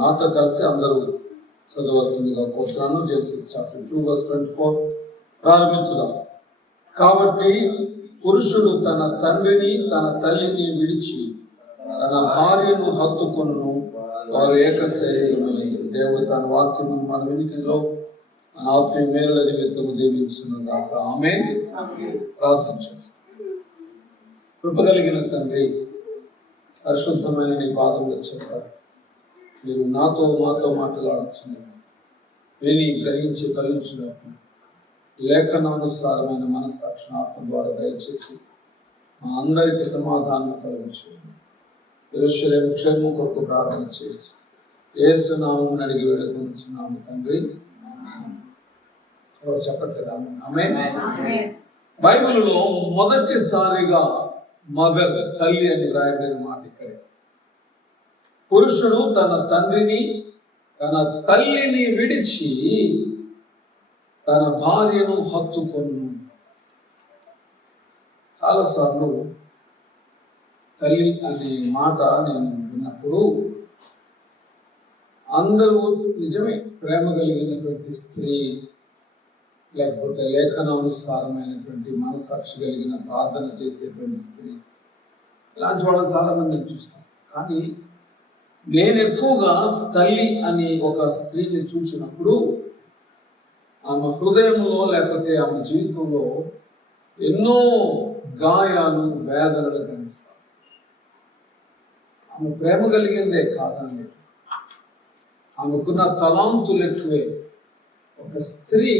నాతో కలిసి అందరూ చదవలసిందిగా కోరుతున్నాను. Genesis chapter 2 verse 24 ప్రారంభించుదాం. కాబట్టి పురుషుడు తన తండ్రిని తన తల్లిని విడిచి తన భార్యను హత్తుకొనును, వారు ఏక శరీరమై. దేవుడు తన వాక్యము మన వినికిలో మన ఆత్మీయ మేలుల నిమిత్తము దీవించునుగాక. ఆమేన్. ప్రార్థన చేస్తాం. కృపగలిగిన తండ్రి, పరిశుద్ధమైన నీ పాదముల చెంత మీరు మాతో మాట్లాడుతున్నారు. విని గ్రహించి కలిగించినప్పుడు లేఖనానుసారమైన మనస్సాక్షి ఆత్మ ద్వారా దయచేసి మా అందరికీ సమాధానం కలిగించండి. యెరూషలేము క్షేమం కొరకు ప్రార్థన చేయొచ్చు. యేసు నామమున అడిగి వేడుకొనుచున్నాము తండ్రి. ఎవరు చెప్పట్లేదు? ఆమేన్. బైబిల్లో మొదటిసారిగా మదర్, తల్లి అని రాయబడిన మాట ఇక్కడే. పురుషుడు తన తండ్రిని తన తల్లిని విడిచి తన భార్యను హత్తుకొను. చాలాసార్లు తల్లి అనే మాట నేను విన్నప్పుడు అందరూ నిజమే, ప్రేమ కలిగినటువంటి స్త్రీ, లేకపోతే లేఖనానుసారమైనటువంటి మనసాక్షి కలిగిన ప్రార్థన చేసేటువంటి స్త్రీ, ఇలాంటి వాళ్ళని చాలామందిని చూస్తాం. కానీ నేను ఎక్కువగా తల్లి అని ఒక స్త్రీని చూసినప్పుడు ఆమె హృదయంలో లేకపోతే ఆమె జీవితంలో ఎన్నో గాయాలు, వేదనలు కనిపిస్తాయి. ఆమె ప్రేమ కలిగిందే కాదని, ఆమెకున్న తలాంతులు ఎక్కువే. ఒక స్త్రీ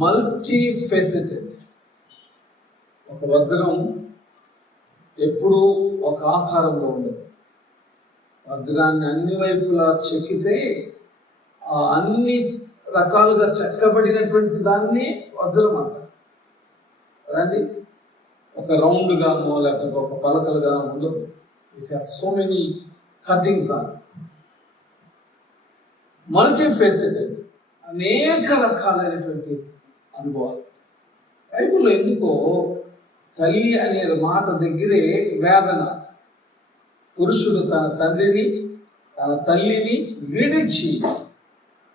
మల్టీ ఫెసెటెడ్. ఒక వజ్రం ఎప్పుడూ ఒక ఆకారంలో ఉండదు. వజ్రాన్ని అన్ని వైపులా చెక్కితే ఆ అన్ని రకాలుగా చెక్కబడినటువంటి దాన్ని వజ్రం అంటారు కదండి. ఒక రౌండ్గానో లేకపోతే ఒక పలకలుగానో ఉండదు. It has so many cuttings on. Multi faceted, అనేక రకాలైనటువంటి అనుభవాలు. బైబిల్లో ఎందుకో తల్లి అనే మాట దగ్గరే వేదన. పురుషుడు తన తండ్రిని తన తల్లిని విడిచి,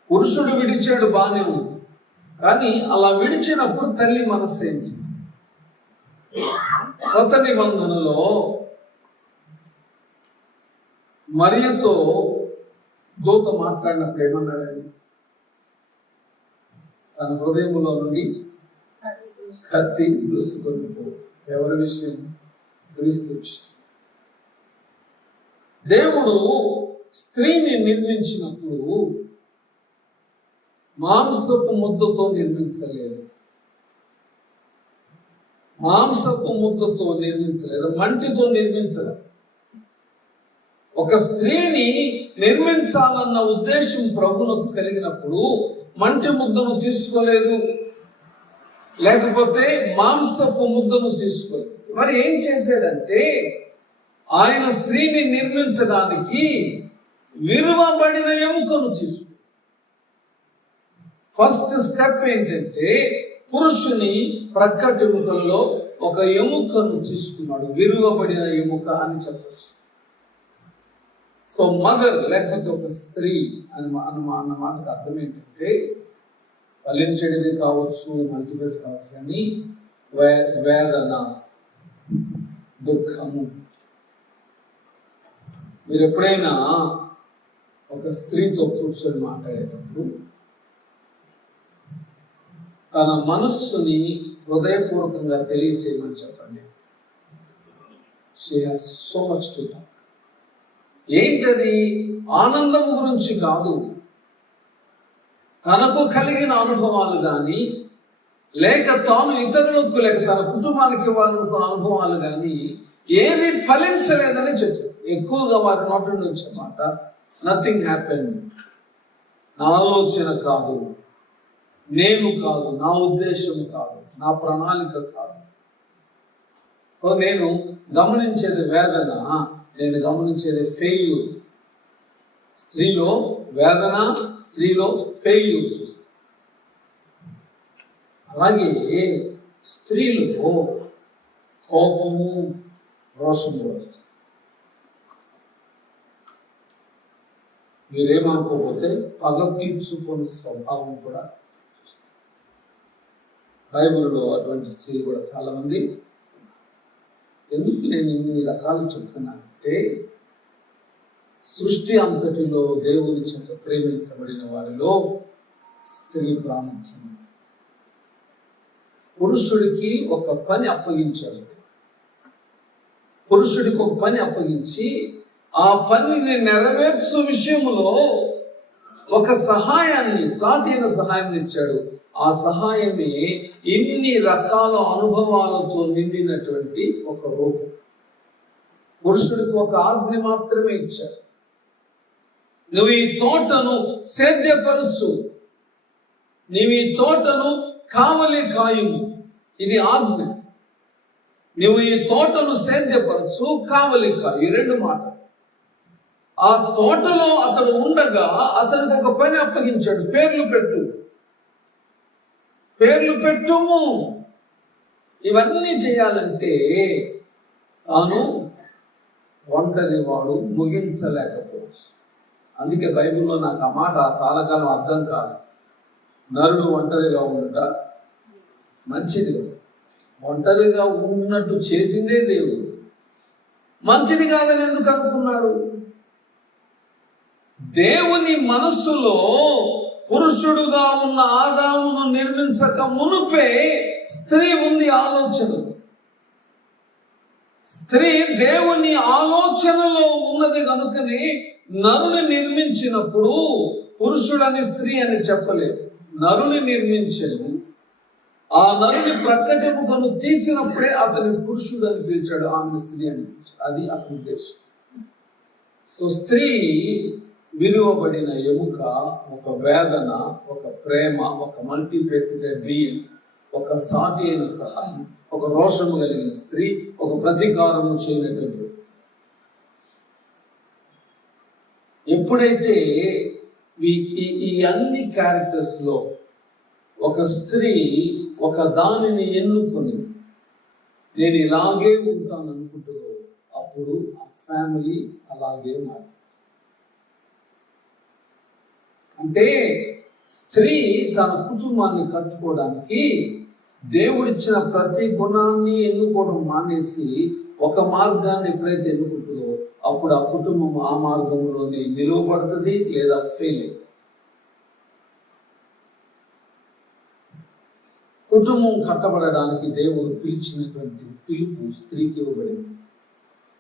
పురుషుడు విడిచాడు బాగానే ఉంది, కానీ అలా విడిచినప్పుడు తల్లి మనస్సు ఏంటి? కొత్త నిబంధనలో మరియతో దూత మాట్లాడినప్పుడు ఏమన్నాడండి? తన హృదయంలో నుండి కత్తి దూసుకొని పో. ఎవరి విషయం? క్రీస్తు విషయం. దేవుడు స్త్రీని నిర్మించినప్పుడు మాంసపు ముద్దతో నిర్మించలేదు. మాంసపు ముద్దతో నిర్మించలేదు, మంటితో నిర్మించలేదు. ఒక స్త్రీని నిర్మించాలన్న ఉద్దేశం ప్రభువుకు కలిగినప్పుడు మంటి ముద్దను తీసుకోలేదు, లేకపోతే మాంసపు ముద్దను తీసుకోలేదు. మరి ఏం చేశాడంటే, ఆయన స్త్రీని నిర్మించడానికి విరువబడిన ఎముకను తీసుకు. ఫస్ట్ స్టెప్ ఏంటంటే, పురుషుని ప్రక్కటి ఎముకల్లో ఒక ఎముకను తీసుకున్నాడు. విరువబడిన ఎముక అని చెప్పచ్చు. సో మదర్ లేకపోతే ఒక స్త్రీ అన్న మాటకు అర్థం ఏంటంటే, ఫలించేది కావచ్చు, మల్టిప్లై కావచ్చు, కానీ వేదన, దుఃఖము. మీరు ఎప్పుడైనా ఒక స్త్రీతో కూర్చొని మాట్లాడేటప్పుడు తన మనస్సుని హృదయపూర్వకంగా తెలియచేయమని చెప్పండి. She has so much to talk. ఏంటది? ఆనందం గురించి కాదు, తనకు కలిగిన అనుభవాలు కానీ, లేక తాను ఇతరులకు లేక తన కుటుంబానికి ఇవ్వాలనుకున్న అనుభవాలు కానీ ఏది ఫలించలేదని చెప్తారు. ఎక్కువగా వారి నోటి నుంచి మాట, నథింగ్ హ్యాపెన్. నా ఆలోచన కాదు, నేను కాదు, నా ఉద్దేశం కాదు, నా ప్రణాళిక కాదు. సో నేను గమనించేది వేదన, నేను గమనించేది ఫెయిల్యూర్. స్త్రీలో వేదన, స్త్రీలో ఫెయిల్యూర్ చూస్తాను. అలాగే స్త్రీలో కోపము, రోషము కూడా చూస్తాను. మీరేమనుకోకపోతే పగ తీర్చుకునే స్వభావం కూడా బైబిల్లో అటువంటి స్త్రీలు కూడా చాలామంది. ఎందుకు నేను ఇన్ని రకాలు చెప్తున్నానంటే, సృష్టి అంతటిలో దేవుని చేత ప్రేమించబడిన వారిలో స్త్రీ ప్రాముఖ్యం. పురుషుడికి ఒక పని అప్పగించాడు. పురుషుడికి ఒక పని అప్పగించి ఆ పనిని నెరవేర్చు విషయంలో ఒక సహాయాన్ని, సాటి అయిన సహాయాన్ని ఇచ్చాడు. ఆ సహాయమే ఇన్ని రకాల అనుభవాలతో నిండినటువంటి ఒక రూపం. పురుషుడికి ఒక ఆజ్ఞ మాత్రమే ఇచ్చాడు. నువ్వు ఈ తోటను సేద్యపరచు, నీవు ఈ తోటను కావలి కాయుము. ఇది ఆజ్ఞ. నువ్వు ఈ తోటను సేద్యపరచు, కావలి కాయు. ఈ రెండు మాటలు. ఆ తోటలో అతడు ఉండగా అతనికి ఒక పని అప్పగించాడు. పేర్లు పెట్టు, పేర్లు పెట్టుము. ఇవన్నీ చేయాలంటే తాను ఒంటరి వాడు ముగించలేకపోవచ్చు. అందుకే బైబిల్లో నాకు ఆ మాట చాలా కాలం అర్థం కాదు. నరుడు ఒంటరిగా ఉండుట మంచిది. ఒంటరిగా ఉన్నట్టు చేసిందే దేవుడు. మంచిది కాదని ఎందుకు అనుకున్నాడు? దేవుని మనస్సులో పురుషుడుగా ఉన్న ఆదామును నిర్మించక మునుపే స్త్రీ ఉంది ఆలోచన. స్త్రీ దేవుని ఆలోచనలో ఉన్నది కనుకనే నరుని నిర్మించినప్పుడు పురుషుడని స్త్రీ అని చెప్పలేదు. నరుని నిర్మించను. ఆ నరుని ప్రక్కటెముకను తీసినప్పుడే అతని పురుషుడు అని పిలిచాడు, ఆమె స్త్రీ అని పిలిచాడు. అది అతని ఉద్దేశం. సో స్త్రీ విలువబడిన ఎముక, ఒక వేదన, ఒక ప్రేమ, ఒక మల్టీఫేసిటెడ్ బీయింగ్, ఒక సాటి అయిన సహాయం, ఒక రోషము కలిగిన స్త్రీ, ఒక ప్రతీకారము చేయనటువంటి. ఎప్పుడైతే ఈ అన్ని క్యారెక్టర్స్లో ఒక స్త్రీ ఒక దానిని ఎన్నుకొని నేను ఇలాగే ఉంటాను అనుకుంటుందో అప్పుడు ఆ ఫ్యామిలీ అలాగే మారింది. అంటే స్త్రీ తన కుటుంబాన్ని కట్టుకోవడానికి దేవుడిచ్చిన ప్రతి గుణాన్ని ఎన్నుకోవడం మానేసి ఒక మార్గాన్ని ఎప్పుడైతే ఎన్నుకుంటుందో అప్పుడు ఆ కుటుంబం ఆ మార్గంలోనే నిలువబడుతుంది లేదా ఫెయిల్ అయింది. కుటుంబం కట్టబడడానికి దేవుడు పిలిచినటువంటి పిలుపు స్త్రీకి ఇవ్వబడింది,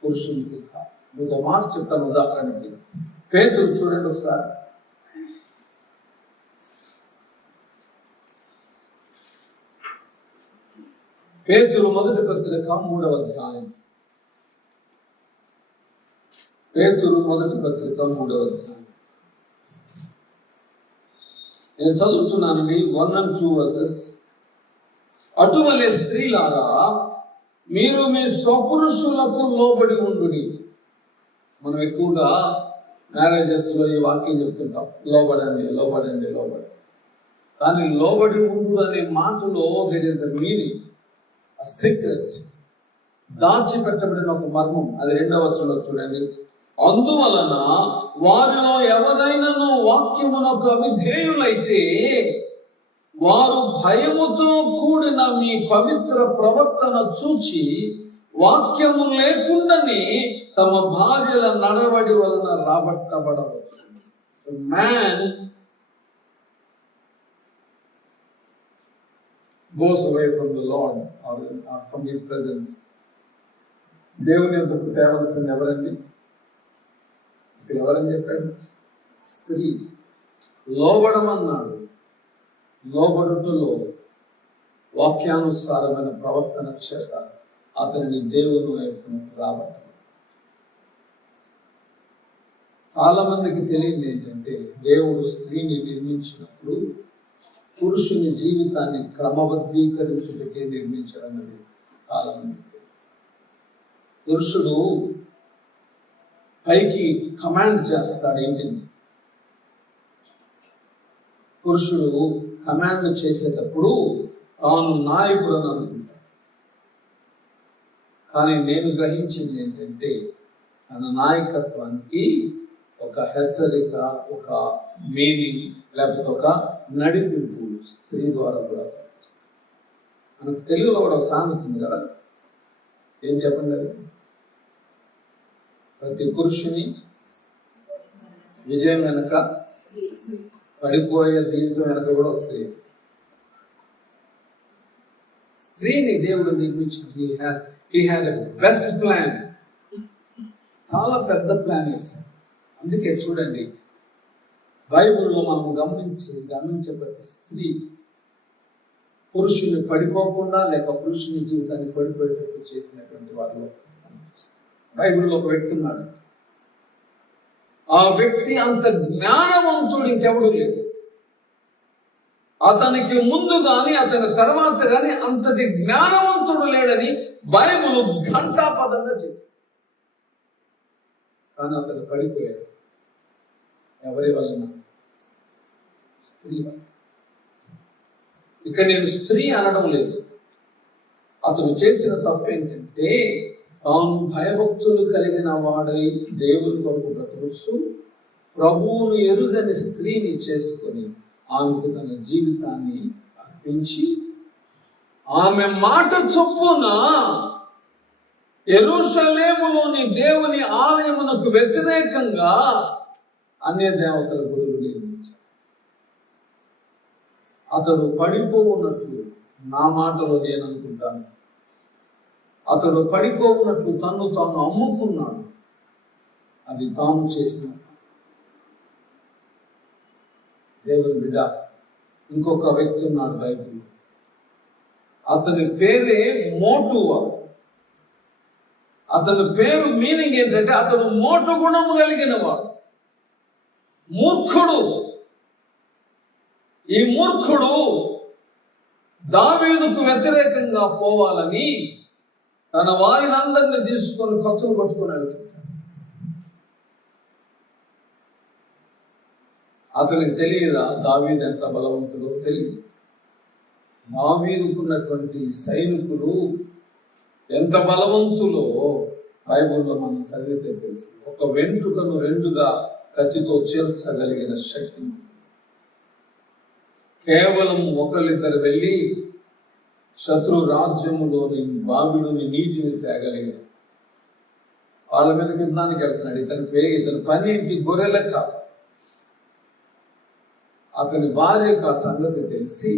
పురుషునికి కాదు. మీకు ఒక మాట చెప్తాను ఉదాహరణకి. పేతురు చూడండి ఒకసారి. పేతురు మొదటి పత్రిక 3వ అధ్యాయం. పేతురు మొదటి పత్రిక 3వ అధ్యాయం. నేను చదువుతున్నానండి 1 and 2 verses. అటువలే స్త్రీలారా మీరు మీ స్వపురుషులకు లోబడి ఉండుడి. మనం ఎక్కువగా మ్యారేజెస్లో ఈ వాక్యం చెప్తుంటాం, లోబడండి లోబడండి లోబడండి. కానీ లోబడి ఉండు అనే మాటలో there is a meaning, a secret, దాచిపెట్టబడిన ఒక మర్మం. అది 2వ వచనంలో చూడండి. అందువలన వారిలో ఎవరైనాను వాక్యమునకు అవిధేయులైతే వారు భయముతో కూడిన మీ పవిత్ర ప్రవర్తన చూచి వాక్యము లేకుండానే తమ భార్యల నడవడి వలన రాబట్టబడవచ్చు. So man goes away from the Lord or from his presence. దేవుని యొద్దకు తేవలసింది ఎవరండి? ఇక్కడ ఎవరని చెప్పాడు? స్త్రీ. లోబడమన్నాడు. లోబడుటలో వాక్యానుసారమైన ప్రవర్తన చేత అతనిని దేవుని వైపు రాబట్ట. చాలా మందికి తెలియదు ఏంటంటే, దేవుడు స్త్రీని నిర్మించినప్పుడు పురుషుని జీవితాన్ని క్రమబద్ధీకరించుటకే నిర్మించడం అనేది చాలా మందికి తెలియదు. పురుషుడు పైకి కమాండ్ చేస్తాడు ఏంటిని. పురుషుడు కమాండ్ చేసేటప్పుడు తాను నాయకుడు అని అనుకుంటాడు. కానీ నేను గ్రహించింది ఏంటంటే, తన నాయకత్వానికి ఒక హెచ్చరిక, ఒక మీనింగ్, లేకపోతే ఒక నడిపింపు స్త్రీ ద్వారా కూడా. మనకు తెలుగులో కూడా ఒక సామెత ఉంది కదా, ఏం చెప్పండి అది? ప్రతి పురుషుని విజయం వెనక, పడిపోయే జీవితం వెనక కూడా ఒక స్త్రీ. స్త్రీని దేవుడు నిర్మించింది. He had a best plan. చాలా పెద్ద ప్లాన్ వేస్తాడు. అందుకే చూడండి, బైబిల్లో మనం గమనించే ప్రతి స్త్రీ పురుషుని పడిపోకుండా లేక పురుషుని జీవితాన్ని పడిపోయేటట్టు చేసినటువంటి వారిలో బైబిల్లో ఒక వ్యక్తి ఉన్నాడు. ఆ వ్యక్తి అంత జ్ఞానవంతుడు ఇంకెవడు లేదు. అతనికి ముందు కానీ అతని తర్వాత కానీ అంతటి జ్ఞానవంతుడు లేడని బైబిల్ ఘంటాపదంగా చెప్పింది. కానీ అతను పడిపోయాడు. ఎవరి వలన? స్త్రీ వలన. ఇక్కడ నేను స్త్రీ అనడం లేదు. అతను చేసిన తప్పు ఏంటంటే, తాను భయభక్తులు కలిగిన వాడై దేవుని కొరకు బ్రతుకుతూ ప్రభువును ఎరుగని స్త్రీని చేసుకొని ఆమెకు తన జీవితాన్ని అర్పించి ఆమె మాట చొప్పున యెరూషలేములోని దేవుని ఆలయమునకు వ్యతిరేకంగా అన్య దేవతల గురువులు నిర్మించారు. అతడు పడిపోవున్నట్లు నా మాటలో నేను అనుకుంటాను, అతడు పడిపోవున్నట్లు తను తాను అమ్ముకున్నాడు. అది తాను చేసిన. దేవుని బిడ్డ, ఇంకొక వ్యక్తి ఉన్నాడు బైబిల్లో. అతని పేరే మోటువా. అతని పేరు మీనింగ్ ఏంటంటే అతడు మోటు గుణము కలిగిన వాడు, మూర్ఖుడు. ఈ మూర్ఖుడు దావీదుకు వ్యతిరేకంగా పోవాలని తన వారినందరినీ తీసుకొని కత్తులు పట్టుకొని వెళ్తాడు. అతనికి తెలియదా దావీదు ఎంత బలవంతుడో? తెలియదు. దావీదుకున్నటువంటి సైనికులు ఎంత బలవంతులో బైబిల్లో మనం చదివితే తెలుసు. ఒక వెంట్రుకను రెండుగా కత్తితో చేర్చగలిగిన శక్తి. కేవలం ఒకరిద్దరు వెళ్ళి శత్రు రాజ్యములోని బాబిలోని నీటిని తేగలిగారు. వాళ్ళ మీద యుద్ధానికి వెళ్తున్నాడు. ఇతని పని ఇంటి గొర్రెల కాదు. అతని భార్యకు ఆ సంగతి తెలిసి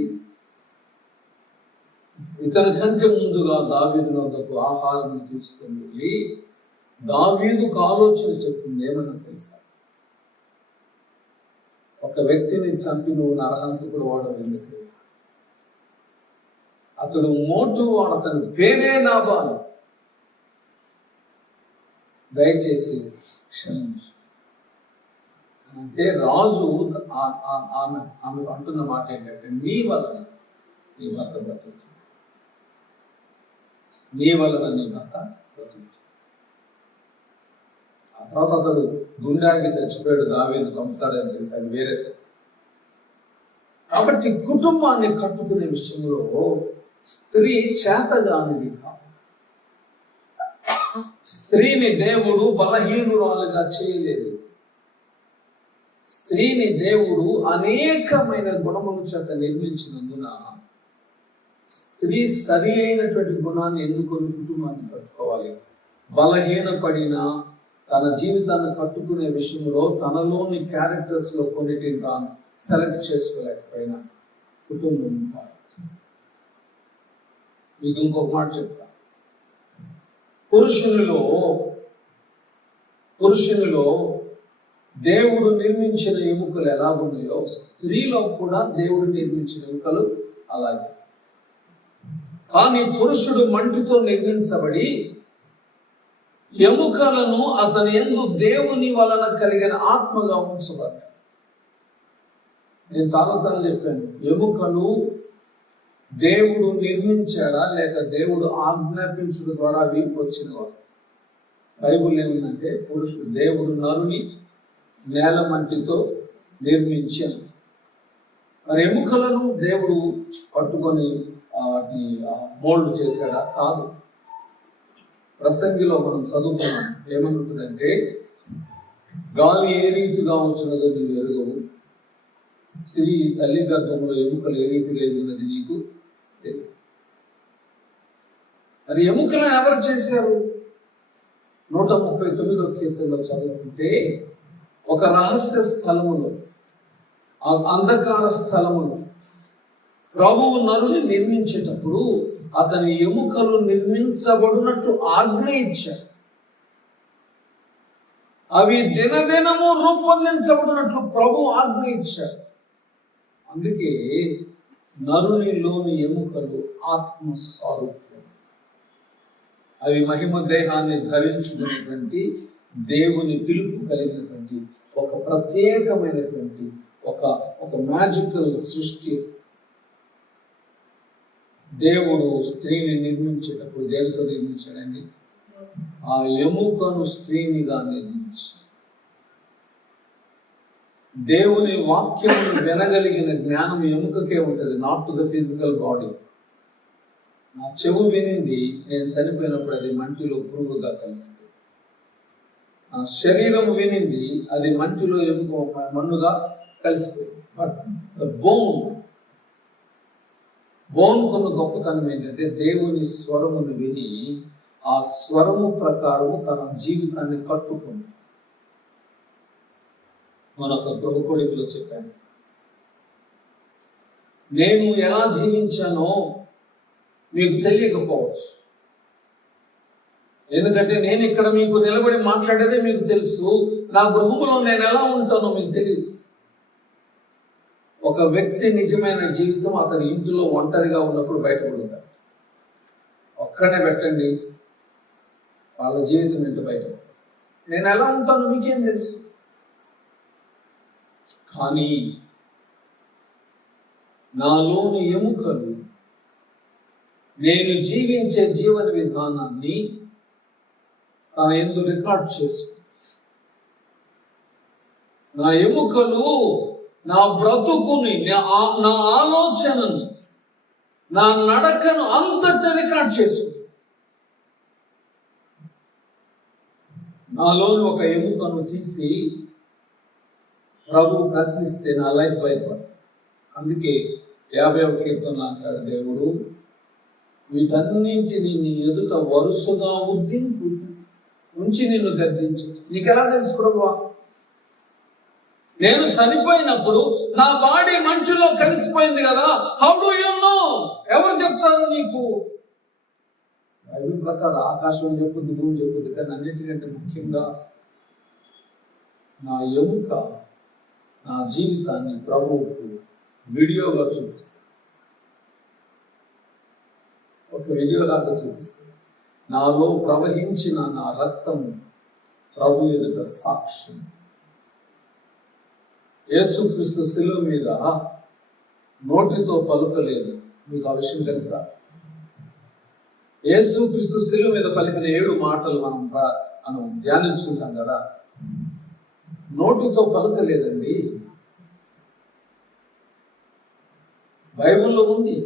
ఇతని కంటే ముందుగా దావీదు వద్దకు ఆహారం తీసుకొని వెళ్ళి దావీదుకు ఆలోచన చెప్తుంది. ఏమన్నా తెలుసా? ఒక వ్యక్తిని చంపి నువ్వు నరహంతకుడు వాడు ఎందుకు? అతడు మోటు వాడు, అతని పేరే నాబాలు. దయచేసి క్షమించు అంటే రాజు ఆమె అంటున్న మాట ఏంటంటే, నీ వలన నీ భర్త బ్రతికించు, నీ వలన నీ భర్త బ్రతికించు. ఆ తర్వాత అతడు గుండాకి చచ్చిపోయాడు. దావీదు చంపుతాడని తెలిసి అది వేరే సరే. కాబట్టి కుటుంబాన్ని కట్టుకునే విషయంలో స్త్రీ చేతగానిది కాదు. స్త్రీని దేవుడు బలహీనురాలుగా చేయలేదు. స్త్రీని దేవుడు అనేకమైన గుణముల చేత నిర్మించినందున స్త్రీ సరి అయినటువంటి గుణాన్ని ఎన్నుకొని కుటుంబాన్ని కట్టుకోవాలి. బలహీనపడిన తన జీవితాన్ని కట్టుకునే విషయంలో తనలోని క్యారెక్టర్స్లో కొన్నిటిని తాను సెలెక్ట్ చేసుకోలేకపోయినా కుటుంబం. మీకు ఇంకొక మాట చెప్తా. పురుషునిలో దేవుడు నిర్మించిన ఎముకలు ఎలాగున్నాయో స్త్రీలో కూడా దేవుడు నిర్మించిన ఎముకలు అలాగే. కానీ పురుషుడు మంటితో నిర్మించబడి ఎముకలను అతని యందు దేవుని వలన కలిగిన ఆత్మగా ఉంచబడ్డాడు. నేను చాలాసార్లు చెప్పాను, ఎముకలు దేవుడు నిర్మించాడా లేక దేవుడు ఆజ్ఞాపించడం ద్వారా అవి వచ్చినవాడు. బైబుల్ ఏముందంటే దేవుడు నరుని నేల మంటితో నిర్మించాను. మరి ఎముకలను దేవుడు పట్టుకొని వాటిని మోల్డ్ చేశాడా? కాదు. ప్రసంగిలో మనం చదువుకున్నాం. ఏమనుంటుందంటే, గాలి ఏ రీతిగా ఉంచున్నదో నీవు ఎరుగవు, స్త్రీ తల్లి గర్భంలో ఎముకలు ఏ రీతిగా ఎదిగినది నీకు తెలియదు. మరి ఎముకలను ఎవరు చేశారు? 139వ కీర్తనలో చదువుకుంటే, ఒక రహస్య స్థలములో, ఆ అంధకార స్థలములో ప్రభువు నరుని నిర్మించేటప్పుడు అతని ఎముకలు నిర్మించబడినట్లు ఆజ్ఞ ఇచ్చారు. అవి దినదినము రూపొందించబడినట్లు ప్రభు ఆజ్ఞ ఇచ్చారు. అందుకే నరునిలోని ఎముకలు ఆత్మస్వరూపం. అవి మహిమ దేహాన్ని ధరించుకునేటువంటి దేవుని పిలుపు కలిగినటువంటి ఒక ప్రత్యేకమైనటువంటి ఒక మ్యాజికల్ సృష్టి. దేవుడు స్త్రీని నిర్మించేటప్పుడు దేనితో నిర్మించాడండి? ఆ ఎముకను స్త్రీనిగా నిర్మించి, దేవుని వాక్యమును వినగలిగిన జ్ఞానం ఎముకకే ఉంటుంది, not to the physical body. నా చెవు వినింది, నేను చనిపోయినప్పుడు అది మంటిలో పురుగుగా కలిసిపోయింది. నా శరీరం వినింది, అది మంటిలో ఎముక మన్నుగా కలిసిపోయింది. బట్ ద బోన్ కొన్న గొప్పతనం ఏంటంటే, దేవుని స్వరమును విని ఆ స్వరము ప్రకారము తన జీవితాన్ని కట్టుకుంది. మనొక గృహకోడిలో చెప్పాను, నేను ఎలా జీవించానో మీకు తెలియకపోవచ్చు. ఎందుకంటే నేను ఇక్కడ మీకు నిలబడి మాట్లాడేదే మీకు తెలుసు. నా గృహంలో నేను ఎలా ఉంటానో మీకు తెలియదు. ఒక వ్యక్తి నిజమైన జీవితం అతని ఇంటిలో ఒంటరిగా ఉన్నప్పుడు బయటపడుతాడు. ఒక్కడే పెట్టండి, వాళ్ళ జీవితం ఏంటో బయట. నేను ఎలా ఉంటానో మీకేం తెలుసు. కానీ నాలోని ఎముకలు నేను జీవించే జీవన విధానాన్ని తన యందు రికార్డ్ చేసుకుంది. నా ఎముకలు నా బ్రతుకుని, నా ఆలోచనను, నా నడకను అంతటిని రికార్డ్ చేసుకుంది. నాలోని ఒక ఎముకను తీసి ప్రభు ప్రశ్నిస్తే నా లైఫ్ బయటపడుతుంది. అందుకే 50వ కీర్తన అంటాడు, దేవుడు వీటన్నింటినీ నీ ఎదుట వరుసగా ఉంచి నిన్ను గద్దించు. నీకెలా తెలుసు ప్రభువా? నేను చనిపోయినప్పుడు నా బాడీ మంచులో కలిసిపోయింది కదా. How do you know? ఎవరు చెప్తారు నీకు? బైబిల్ ప్రకారం ఆకాశం చెప్పుద్ది, భూమి చెప్పుద్ది, కానీ అన్నిటికంటే ముఖ్యంగా నా ఎముక నా జీవితాన్ని ప్రభువుకు వీడియోగా చూపిస్తుంది. ఒక వీడియోలాగా చూపిస్తుంది. నాలో ప్రవహించిన నా రక్తం ప్రభు ఎదుట సాక్ష్యం. యేసుక్రీస్తు శిలువ మీద నోటితో పలుకలేదు. మీకు ఆ విషయం తెలుసా? యేసుక్రీస్తు శిలువ మీద పలికిన 7 మాటలు మనం ధ్యానించుకుంటాం కదా, నోటితో పలుకలేదండి. బైబిల్లో ఉంది.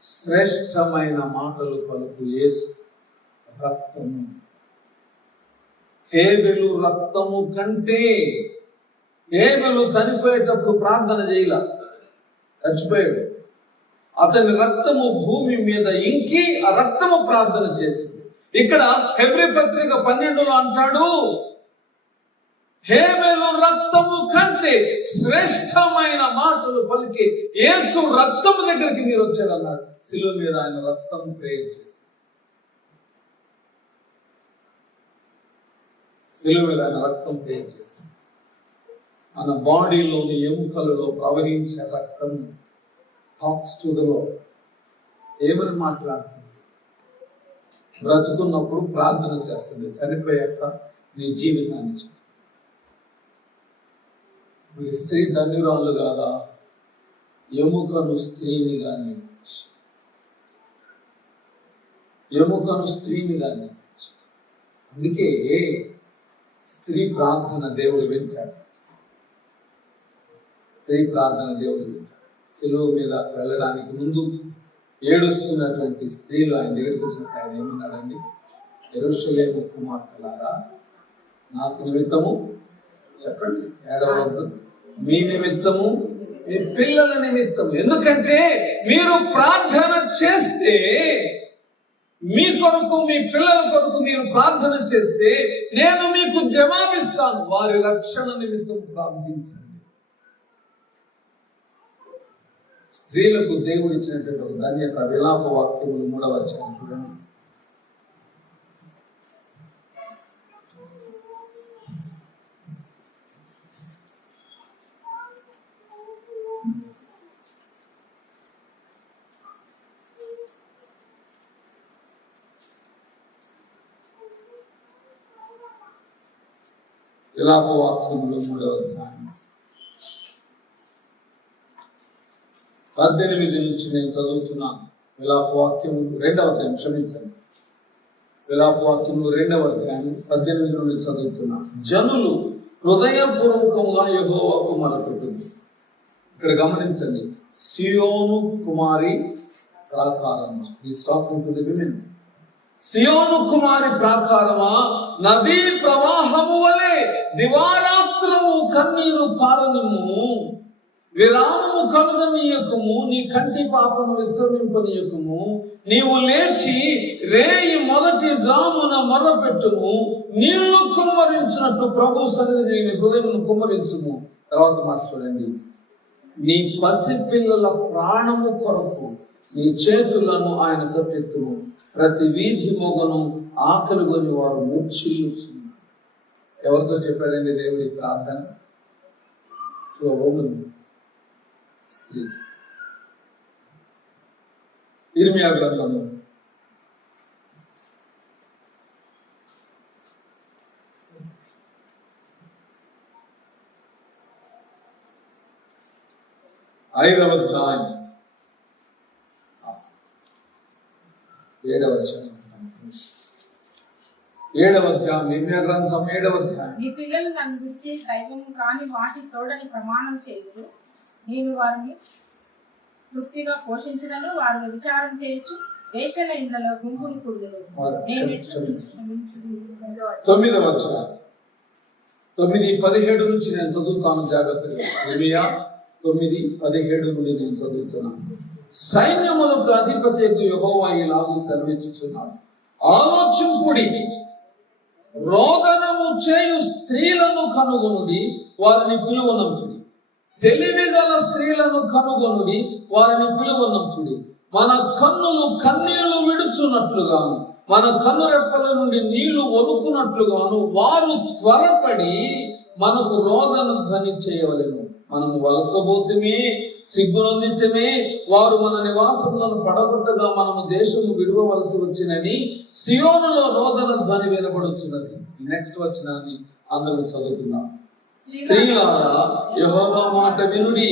శ్రేష్టమైన మాటలు పలుకు యేసు రక్తము. హేబెలు రక్తము కంటే, హేబెలు చనిపోయేటప్పుడు ప్రార్థన చేయలా, చచ్చిపోయాడు. అతని రక్తము భూమి మీద ఇంకి ఆ రక్తము ప్రార్థన చేసింది. ఇక్కడ హెబ్రీ పత్రిక 12లో అంటాడు, హేబెలు రక్తము కంటే శ్రేష్టమైన మాటలు పలికి యేసు రక్తము దగ్గరికి మీరు వచ్చారన్నాడు. శిలువ మీద ఆయన రక్తము ప్రేయర్ చేసి, శిలువ మీద ఆయన రక్తం ప్రేయర్ చేసి, మన బాడీలోని ఎముకలలో ప్రవహించే రక్తం టాక్స్ టు ద లార్డ్. ఏమని మాట్లాడుతుంది? బ్రతుకున్నప్పుడు ప్రార్థన చేస్తుంది, చనిపోయాక నీ జీవితాన్ని చెప్తుంది. మీ స్త్రీ ధన్యురాలు కాదా? ఎముకను స్త్రీనిగా నిర్మించి, ఎముకను స్త్రీనిగా నిర్మించి. అందుకే స్త్రీ ప్రార్థన దేవుడు వింటాడు. స్త్రీ ప్రార్థన దేవుడు వింటాడు. శిలువ మీద వెళ్ళడానికి ముందు ఏడుస్తున్నటువంటి స్త్రీలు ఆయన దగ్గరికి వచ్చినప్పుడు ఆయన ఏమన్నాడండి? యెరూషలేము కుమార్తెలారా, నాకు నిమిత్తము, చెప్పండి ఏడవద్దు, మీ నిమిత్తము, మీ పిల్లల నిమిత్తం. ఎందుకంటే మీరు ప్రార్థన చేస్తే, మీ కొరకు మీ పిల్లల కొరకు మీరు ప్రార్థన చేస్తే నేను మీకు జవాబిస్తాను. వారి రక్షణ నిమిత్తం ప్రార్థించండి. స్త్రీలకు దేవుడు ఇచ్చినటువంటి ఒక ధన్యత. విలాప వాక్యములు 3వ అధ్యాయం చూడండి. విలాప వాక్యములు 3వ అధ్యాయం 18 నుంచి నేను చదువుతున్నాను. విలాప వాక్యము 2వ అధ్యాయం, క్షమించండి, విలాప వాక్యములు 2వ అధ్యాయం 18 నుండి చదువుతున్నాను. జనులు హృదయపూర్వకముగా యెహోవాకు మొరపెట్టుదురు. ఇక్కడ గమనించండి, సియోను కుమారి ప్రాకారమా. Is talking to the women. సియోను కుమారి ప్రాకారమా, నదీ ప్రవాహము వలె దివారాత్రము కన్నీరు పారనిమ్ము. విరామము కలుగనీయకము, నీ కంటి పాపను విశ్రమింపనీయకము. నీవు లేచి రేయి మొదటి జామున మొర్రపెట్టుము. నీళ్లు కుమ్మరించినట్లు ప్రభు సన్నిధిని నీ హృదయమును కుమ్మరించుము. తర్వాత మాట చూడండి, నీ పసిపిల్లల ప్రాణము కొరకు నీ చేతులను ఆయన కట్టెత్తుము. ప్రతి వీధి మొగను ఆకలి కొని వారు మూర్ఛిల్లుచున్నారు. ఎవరితో చెప్పాడండి దేవుడి ప్రార్థన? స్త్రీ. ఇర్మియా గ్రంథంలో 5వ అధ్యాయం 7వ అధ్యాయం, 7వ అధ్యాయం, ఇర్మియా గ్రంథం 7వ అధ్యాయం. నీ పిల్లలు నన్ను విడిచి దైవం కాని వాటి తోడని ప్రమాణం చేయదు. నేను వారిని తృప్తిగా పోషించడను, వారు విచారం చేయొచ్చు, వేషల ఇండ్లలో గుంపులు కూడుదురు. 9వ అధ్యాయం 9:17 నుంచి నేను చదువుతాను జాగ్రత్తగా. ఇర్మియా 9:17 నుండి నేను చదువుతున్నాను. సైన్యములకు అధిపతియగు యెహోవా ఇలాగు సెలవిచ్చుచున్నాడు, ఆలోచింపుడి, రోదనము చేయు స్త్రీలను కనుగొనుడి, వారిని పిలువనంపుడి. తెలివిగల స్త్రీలను కనుగొనుడి, వారిని పిలువనంపుడి. మన కన్నులు కన్నీళ్లు విడుచున్నట్లుగాను, మన కన్నురెప్పల నుండి నీళ్లు ఒలుకున్నట్లుగాను వారు త్వరపడి మనకు రోదన ధ్వని చేయవలెను. మనము వలసబోతుమే, సిగ్గునొందితమే, వారు మన నివాసములను పడగొట్టగా మనము దేశము విడవవలసి వచ్చినని సియోనులో రోదన ధ్వని వినబడుచున్నది. నెక్స్ట్ వచనాన్ని అందరూ చదువుతున్నాం. స్త్రీలారా యెహోవా మాట వినుడి,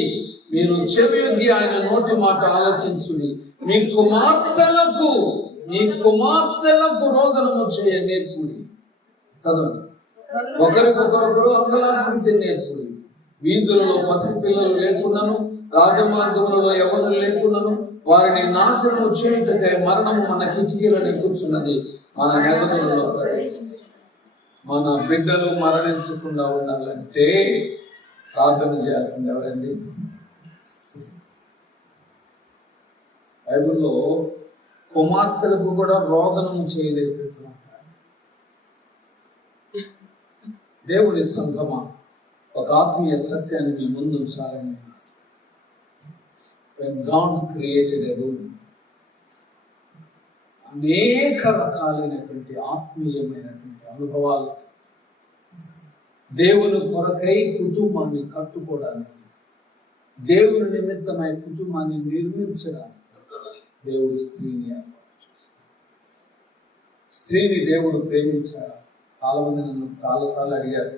మీరు చెవియొగ్గి ఆయన నోటి మాట ఆలకించుడి. మీ కుమార్తెలకు రోదనము చేయ నేర్పుడి. చదవండి. ఒకరికొకరొకరు అంగలార్పించే నేర్పుడి. వీధులలో పసిపిల్లలు లేకున్నాను, రాజమార్గములలో యవ్వనులు లేకున్నాను, వారిని నాశనము చేయుటకై మరణము మన కిటికీలను ఎక్కుచున్నది, మన నెగములలో ప్రవేశిస్తుంది. మన బిడ్డలు మరణించకుండా ఉండాలంటే ప్రార్థన చేయాల్సింది ఎవరండి? బైబిల్లో కుమార్తెలకు కూడా రోదనము చేయలేదు. దేవుని సంఘమా, ఒక ఆత్మీయ సత్యాన్ని మీ ముందు ఉంచాలని. When God created a room, అనేక రకాలైనటువంటి ఆత్మీయమైనటువంటి అనుభవాలు దేవుని కొరకై కుటుంబాన్ని కట్టుకోవడానికి, దేవుని నిమిత్తమై కుటుంబాన్ని నిర్మించడానికి దేవుడు స్త్రీని ఏర్పాటు చేశాడు. స్త్రీని దేవుడు ప్రేమించాడు. చాలా మంది నన్ను చాలాసార్లు అడిగారు,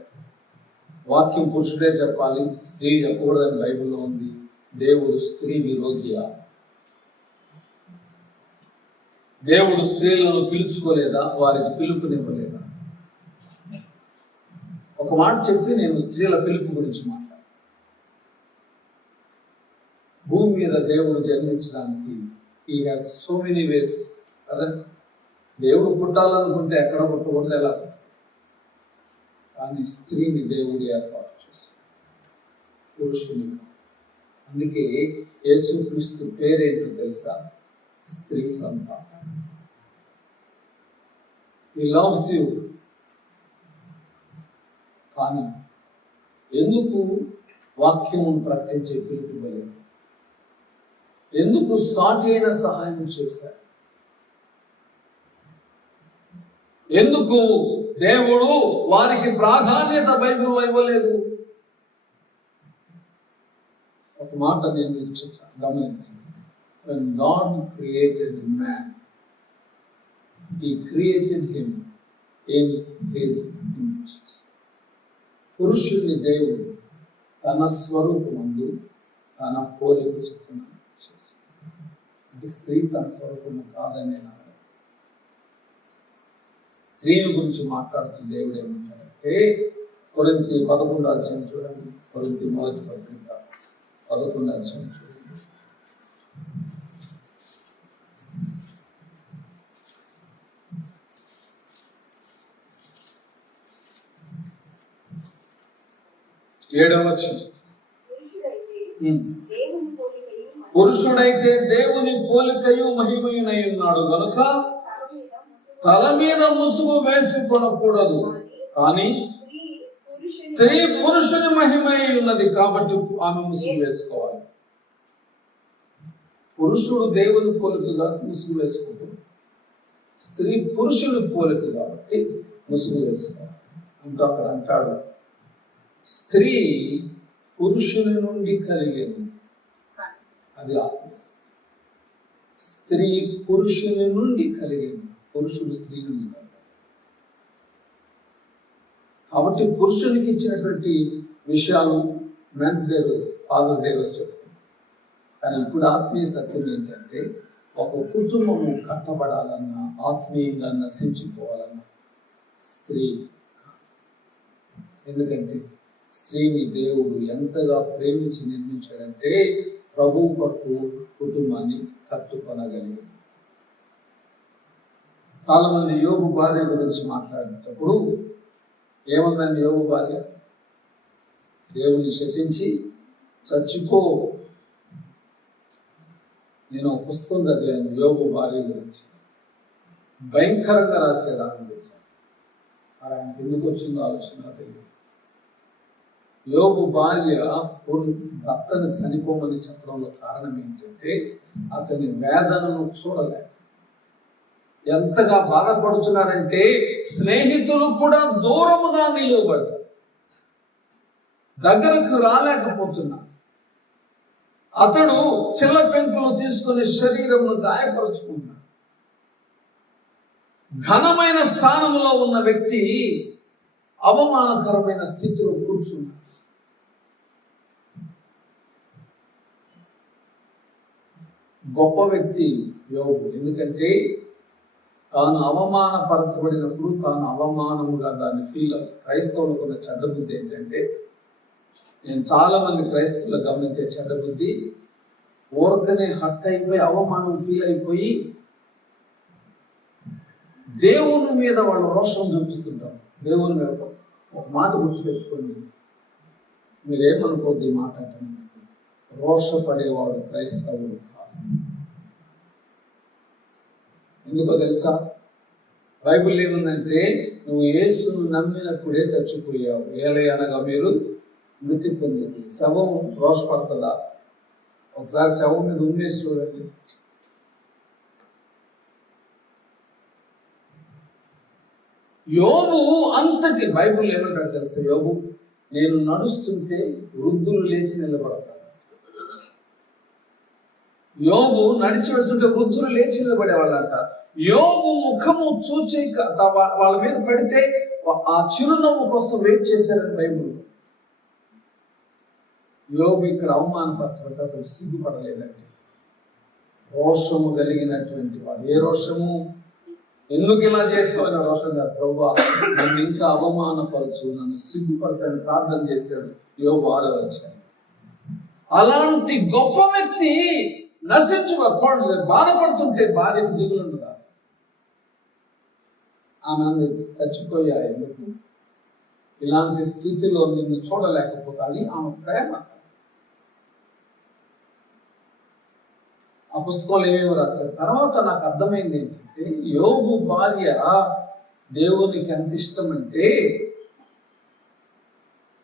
వాక్యం పురుషుడే చెప్పాలి, స్త్రీ చెప్పకూడదని బైబిల్లో ఉంది. దేవుడు స్త్రీ విరోధియా? దేవుడు స్త్రీలను పిలుచుకోలేదా? వారికి పిలుపునివ్వలేదా? ఒక మాట చెప్పి నేను స్త్రీల పిలుపు గురించి మాట్లాడు. భూమి మీద దేవుడు జన్మించడానికి he has so many ways కదా. దేవుడు పుట్టాలనుకుంటే ఎక్కడ పుట్టకూడదు, ఎలా? కానీ స్త్రీని దేవుడు ఏర్పాటు చేశాడు, పురుషుని. అందుకే యేసుక్రీస్తు పేరేంటో తెలుసా? స్త్రీ సంతానం. He loves you. కానీ ఎందుకు వాక్యము ప్రకటించే పిలుపులేదు? ఎందుకు సాటి అయిన సహాయం చేశారు? ఎందుకు దేవుడు వారికి ప్రాధాన్యత బైబిల్లో ఇవ్వలేదు? ఒక మాట నేను మీకు చెప్తాను, గమనించండి. When God created man, He created him in His image. పురుషుని దేవుడు తన స్వరూపమందు తన పోలిక చొప్పున చేశాడు. అంటే స్త్రీ తన స్వరూపము కాదని స్త్రీని గురించి మాట్లాడుతున్న దేవుడు ఏమంటాడంటే, కొరింథీ 11వ అధ్యాయం చూడండి. కొరింథీ మొదటి పత్రిక 11వ అధ్యాయం చూడండి. పురుషుడైతే దేవుని పోలికయు మహిమయునై ఉన్నాడు గనుక తల మీద ముసుగు వేసుకొనకూడదు, కానీ స్త్రీ పురుషుని మహిమై ఉన్నది కాబట్టి ఆమె ముసుగు వేసుకోవాలి. పురుషుడు దేవుని పోలికగా ముసుగు వేసుకుంటాడు, స్త్రీ పురుషుని పోలిక కాబట్టి ముసుగు వేసుకోవాలి. ఇంకా అక్కడ అంటాడు, స్త్రీ పురుషుని నుండి కలిగేది, అది ఆత్మీయత. స్త్రీ పురుషుని నుండి కలిగేది, పురుషుడు స్త్రీ నుండి కలిగేది. కాబట్టి పురుషునికి ఇచ్చినటువంటి విషయాలు మెన్స్ డే రోజు, ఫాదర్స్ డే రోజు చెప్తాం. కానీ ఇప్పుడు ఆత్మీయ సత్యం ఏంటంటే, ఒక కుటుంబము కట్టబడాలన్నా, ఆత్మీయంగా నశించిపోవాలన్నా స్త్రీ. ఎందుకంటే స్త్రీని దేవుడు ఎంతగా ప్రేమించి నిర్మించాడంటే, ప్రభువు కొరకు కుటుంబాన్ని కట్టుకొనగలిగింది. చాలా మంది యోబు భార్య గురించి మాట్లాడేటప్పుడు ఏమన్నాను? యోబు భార్య దేవుని శపించి చచ్చిపో. నేను ఒక పుస్తకం చదివాను యోబు భార్య గురించి, భయంకరంగా రాశాడు ఆమె గురించి. మరి ఆయనకు ఎందుకు వచ్చిందో ఆలోచన తెలియదు. యోబు భార్య భర్తను చనిపోమని చెప్పడంలో కారణం ఏంటంటే, అతని వేదనను చూడలే. ఎంతగా బాధపడుతున్నాడంటే స్నేహితులు కూడా దూరముగా నిలువబడ్డారు, దగ్గరకు రాలేకపోతున్నా. అతడు చిల్ల పెంకులు తీసుకుని శరీరమును గాయపరుచుకున్నాడు. ఘనమైన స్థానంలో ఉన్న వ్యక్తి అవమానకరమైన స్థితిలో కూర్చున్నాడు. గొప్ప వ్యక్తి యోబు, ఎందుకంటే తాను అవమానపరచబడినప్పుడు తాను అవమానముగా దాన్ని ఫీల్ అవ్వాలి. క్రైస్తవులకు ఉన్న చెడ్డ బుద్ధి ఏంటంటే, నేను చాలా మంది క్రైస్తవులు గమనించే చెడ్డ బుద్ధి, ఊరకనే హట్ అయిపోయి అవమానం ఫీల్ అయిపోయి దేవుని మీద వాళ్ళు రోషం చూపిస్తుంటారు. దేవుని మీద ఒక మాట గుర్తుపెట్టుకోండి, మీరేమనుకోద్ది ఈ మాట అంటే, రోషపడేవాడు క్రైస్తవుడు కాదు. ఎందుకో తెలుసా? బైబిల్ ఏముందంటే, నువ్వు యేసును నమ్మినప్పుడే చచ్చిపోయావు, ఏలయనగా మీరు మృతి పొందింది. శవం రోషపడుతుందా? ఒకసారి శవం మీద ఉమ్మేసి చూడండి. యోబు అంతటి, బైబిల్ ఏమంటాడు తెలుసా? యోబు, నేను నడుస్తుంటే వృద్ధులు లేచి నిలబడతారు. యోబు నడిచి వెళ్తుంటే వృద్ధులు లేచి నిలబడేవాళ్ళంట. యోబు ముఖము చూచి వాళ్ళ మీద పడితే ఆ చిరునవ్వు కోసం వెయిట్ చేశారని బైబిల్. యోబు ఇక్కడ అవమానపరచబడితే అతను సిగ్గుపడలేదండి. రోషము కలిగినటువంటి వాడు. ఏ రోషము? ఎందుకు ఇలా చేసావని రోషం కాదు. ప్రభువా, నన్ను ఇంకా అవమానపరచు, నన్ను సిగ్గుపరచని ప్రార్థన చేశాడు యోబు 6వ అధ్యాయం. అలాంటి గొప్ప వ్యక్తి బాధపడుతుంటే భార్యకు దిగులుండదా? ఆమె చచ్చిపోయా ఎందుకు? ఇలాంటి స్థితిలో నిన్ను చూడలేకపోతే అది ఆమె ప్రేమ. ఆ పుస్తకంలో ఏమేమి రాశారు తర్వాత నాకు అర్థమైంది ఏంటంటే, యోబు భార్య దేవునికి ఎంత ఇష్టం అంటే,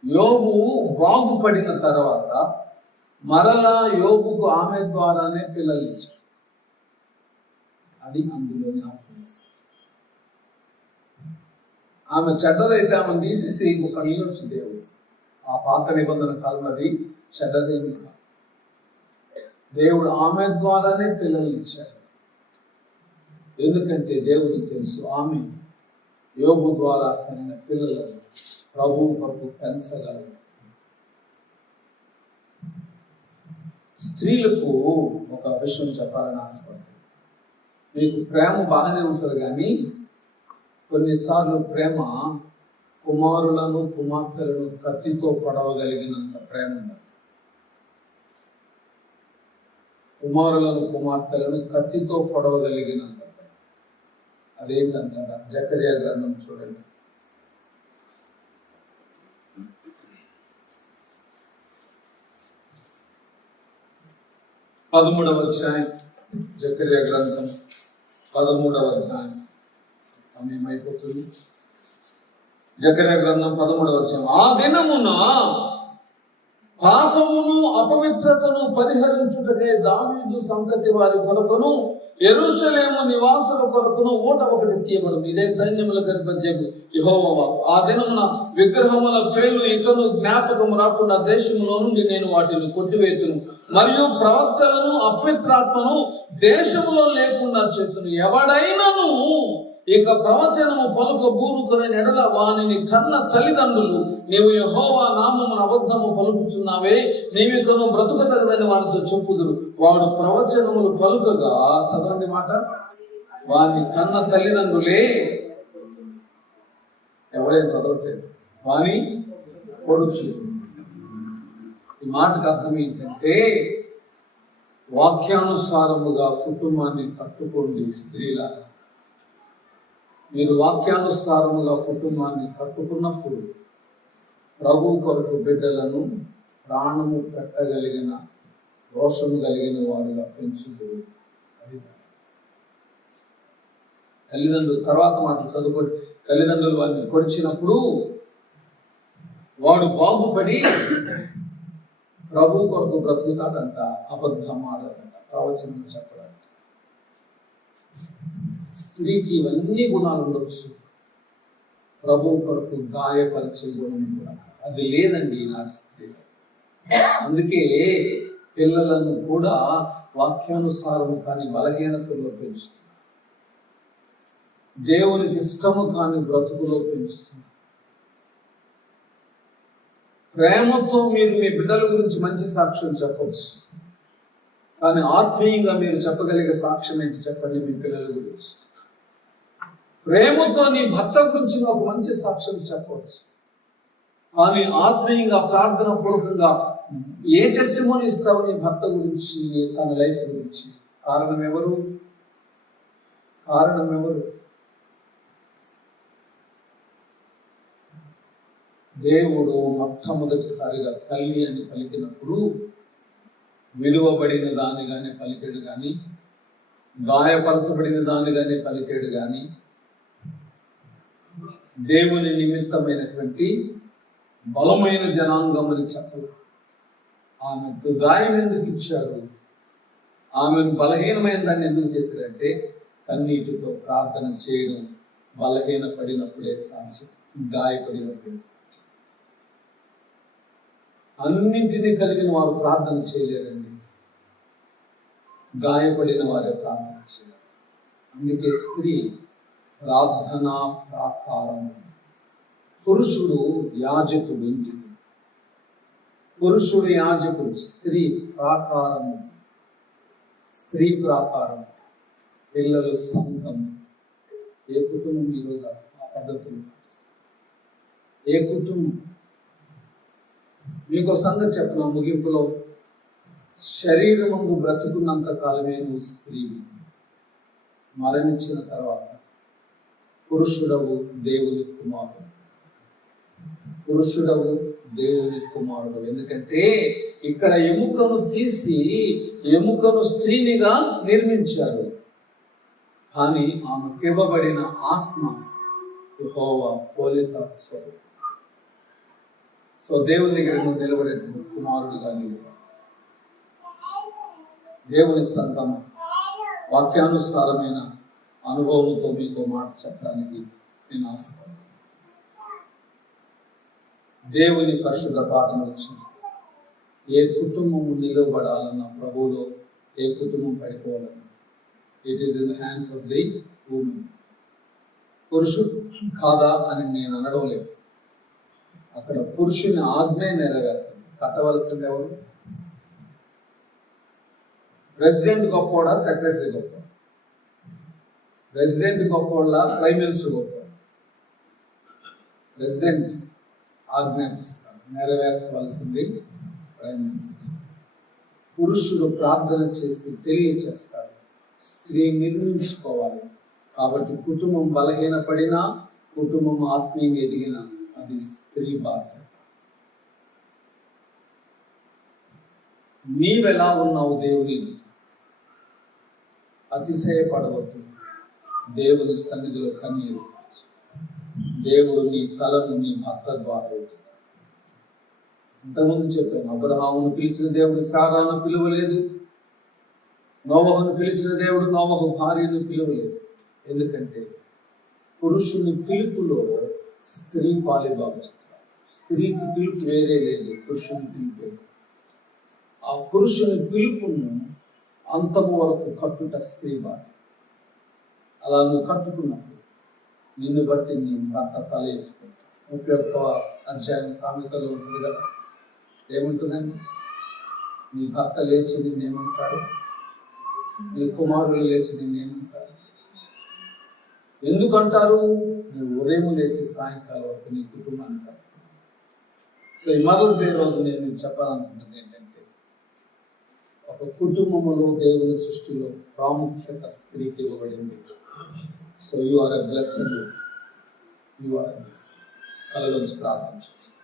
యోబు బాగుపడిన తర్వాత మరలా యోబుకు ఆమె ద్వారానే పిల్లలు ఇచ్చారు. అది అందులోని ఆత్మీయత. ఆమె చెడ్డదైతే ఆమెను తీసేసి ఇంకొక నీయొచ్చు దేవుడు. ఆ పాత నిబంధన కాలం అది చెడ్డదేమి కాదు. దేవుడు ఆమె ద్వారానే పిల్లల్ని ఇచ్చాడు. ఎందుకంటే దేవుడికి తెలుసు ఆమె యోబు ద్వారా కలిగిన పిల్లలను ప్రభువు కొరకు పెంచగలరు. స్త్రీలకు ఒక విషయం చెప్పాలని ఆశపడుతుంది. మీకు ప్రేమ బాగానే ఉంటుంది, కానీ కొన్నిసార్లు ప్రేమ కుమారులను కుమార్తెలను కత్తితో పొడవగలిగినంత ప్రేమ ఉండదు. కుమారులను కుమార్తెలను కత్తితో పొడవగలిగినంత ప్రేమ. అదేంటంటారా? జకర్యా గ్రంథం చూడండి. పదమూడవ అధ్యాయం, జకర్యా గ్రంథం 13వ అధ్యాయం. సమయం అయిపోతుంది. జకర్యా గ్రంథం 13వ అధ్యాయం. ఆ దినమున పాపమును అపవిత్రతను పరిహరించుటకే దావీదు సంతతి వారి కొరకును యెరూషలేము నివాసుల కొరకును ఊట ఒకటి తీయబడింది. ఇదే సైన్యములకు అధిపత్యకు యెహోవా. ఆ దినమున విగ్రహముల పేర్లు ఇకను జ్ఞాపకము రాకుండా దేశములో నుండి నేను వాటిని కొట్టివేతును, మరియు ప్రవక్తలను అపవిత్రాత్మను దేశములో లేకుండా చేతును. ఎవడైనను ఇక ప్రవచనము పలుక బూరుకునే ఎడల వానిని కన్న తల్లిదండ్రులు, నీవు యెహోవా నామమున అబద్ధము పలుకుచున్నావే, నీవికను బ్రతుకతగదని వారితో చెప్పుదురు. వాడు ప్రవచనములు పలుకగా, చదవండి మాట, వాని కన్న తల్లిదండ్రులే, ఎవరేం చదవట్లేదు, వాని కొడుకులు. ఈ మాటకు అర్థం ఏంటంటే, వాక్యానుసారముగా కుటుంబాన్ని కట్టుకోండి స్త్రీల. మీరు వాక్యానుసారముగా కుటుంబాన్ని కట్టుకున్నప్పుడు ప్రభు కొరకు బిడ్డలను ప్రాణము పెట్టగలిగిన రోషము కలిగిన వారుగా పెంచుతారు. తల్లిదండ్రులు తర్వాత మాటలు చదువుకోండి. తల్లిదండ్రులు వారిని పొడిచినప్పుడు వాడు బాగుపడి ప్రభు కొరకు బ్రతుకుతాడంట, అబద్ధం ఆడదంట, ప్రవచనం చెప్పడంట. స్త్రీకి ఇవన్నీ గుణాలు ఉండొచ్చు, ప్రభు కొరకు గాయపరిచే గుణం కూడా అది లేదండి ఈనాటి స్త్రీ. అందుకే పిల్లలను కూడా వాక్యానుసారము కానీ బలహీనతలో పెంచుతుంది, దేవునికి ఇష్టము కానీ బ్రతుకులో పెంచుతుంది. ప్రేమతో మీరు మీ బిడ్డల గురించి మంచి సాక్ష్యం చెప్పవచ్చు, కానీ ఆత్మీయంగా మీరు చెప్పగలిగే సాక్ష్యం ఏంటి చెప్పండి మీ పిల్లల గురించి. ప్రేమతో నీ భర్త గురించి ఒక మంచి సాక్ష్యం చెప్పవచ్చు, కానీ ఆత్మీయంగా ప్రార్థన పూర్వకంగా ఏ టెస్టిమోనీ ఇస్తావు నీ భర్త గురించి, తన లైఫ్ గురించి? కారణం ఎవరు? దేవుడు మొట్టమొదటిసారిగా తల్లి అని పలికినప్పుడు విలువబడిన దానిగానే పలికాడు, కానీ గాయపరచబడిన దానిగానే పలికాడు, కానీ దేవుని నిమిత్తమైనటువంటి బలమైన జనాంగం అని చెప్పరు. ఆమెకు గాయం ఎందుకు ఇచ్చారు? ఆమెను బలహీనమైన దాన్ని ఎందుకు చేశారంటే, కన్నీటితో ప్రార్థన చేయడం బలహీన పడినప్పుడే సాధ్యం, గాయపడినప్పుడే సాధ్యం. అన్నింటినీ కలిగిన వారు ప్రార్థన చేయలేరండి, గాయపడిన వారే ప్రార్థన చేయాలి. అందుకే స్త్రీ ప్రార్థనా ప్రాకారం. పురుషుడు యాజకుడు, ఇంటికి పురుషుడు యాజకుడు, స్త్రీ ప్రాకారము, స్త్రీ ప్రాకారం, పిల్లలు సంఘం. ఏ కుటుంబం ఈరోజు ఆ పద్ధతులు? ఏ కుటుంబం? మీకు సంగతి చెప్పిన ముగింపులో, శరీరమందు బ్రతుకున్నంత కాలమే నువ్వు స్త్రీ, మరణించిన తర్వాత పురుషుడవు దేవుని కుమారుడు. పురుషుడవు, దేవుని కుమారుడు. ఎందుకంటే ఇక్కడ ఎముకను తీసి ఎముకను స్త్రీనిగా నిర్మించారు, కానీ ఆమెకు ఇవ్వబడిన ఆత్మ యెహోవా పోలిక స్వరూపం. సో దేవుని దగ్గర నువ్వు నిలబడేటువంటి కుమారుడుగా నిలబడు. దేవుని సంగమ వాక్యానుసారమైన అనుభవంతో మీతో మాట చెప్పడానికి నేను ఆశపడుతున్నాను. దేవుని పరిశుద్ధ పాఠం వచ్చింది. ఏ కుటుంబం నిలబడాలన్న ప్రభువులో ఏ కుటుంబం పడిపోవాలన్నా it is in the hands of the women. పురుషుడు కాదా అని నేను అనడం లేదు. అక్కడ పురుషుని ఆజ్ఞ నెరవేరుతుంది. కట్టవలసింది ఎవరు? ప్రెసిడెంట్ గొప్పవాడా, సెక్రటరీ గొప్ప? ప్రెసిడెంట్ గొప్పవాళ్ళ, ప్రైమ్ మినిస్టర్ గొప్ప? ప్రెసిడెంట్ ఆజ్ఞాపిస్తాడు, నెరవేర్చవలసింది ప్రైమ్ మినిస్టర్. పురుషుడు ప్రార్థన చేసి తెలియచేస్తాడు, స్త్రీ నిర్మించుకోవాలి. కాబట్టి కుటుంబం బలహీనపడినా, కుటుంబం ఆత్మీయంగా ఎదిగినా అది స్త్రీ బాధ్యత. నీవెలా ఉన్నావు దేవుని ఎదుట? అతిశయపడవద్దు. దేవుని సన్నిధిలో కన్నీరు. దేవుడు నీ తలను నీ భర్త ద్వారా ఎత్తుతాడు. ఇంతకుముందు చెప్పాను, అబ్రహామును పిలిచిన దేవుడు సారాను పిలువలేదు, నోవహును పిలిచిన దేవుడు నోవహు భార్యను పిలువలేదు. ఎందుకంటే పురుషుని పిలుపులో స్త్రీ పాలిభాగిస్తుంది. స్త్రీకి పిలుపు వేరే లేదు, పురుషుని పిలుపు. ఆ పురుషుని పిలుపును అంతము వరకు కట్టుట స్త్రీ బాధ్యత. అలా నువ్వు కట్టుకున్నప్పుడు నిన్ను బట్టి నీ భర్త తల ఎత్తుకుంటాడు. 31వ అధ్యాయం సామెతలో ఉంటుంది కదా, ఏముంటుందండి? నీ భర్త లేచి నిన్నేమంటాడు? నీ కుమారులు లేచి నిన్నేమంటారు? ఎందుకంటారు? నువ్వు ఉదయం లేచి సాయంకాలం వరకు నీ కుటుంబాన్ని కట్టుకున్నావు. సో ఈ మదర్స్ డే రోజు నేను మీకు చెప్పాలనుకుంటుంది ఏంటంటే, ఒక కుటుంబంలో దేవుని సృష్టిలో ప్రాముఖ్యత స్త్రీకి ఇవ్వబడింది. So you are a blessing. You are a blessing. కళ్ళలోంచి ప్రార్థన చేస్తాను.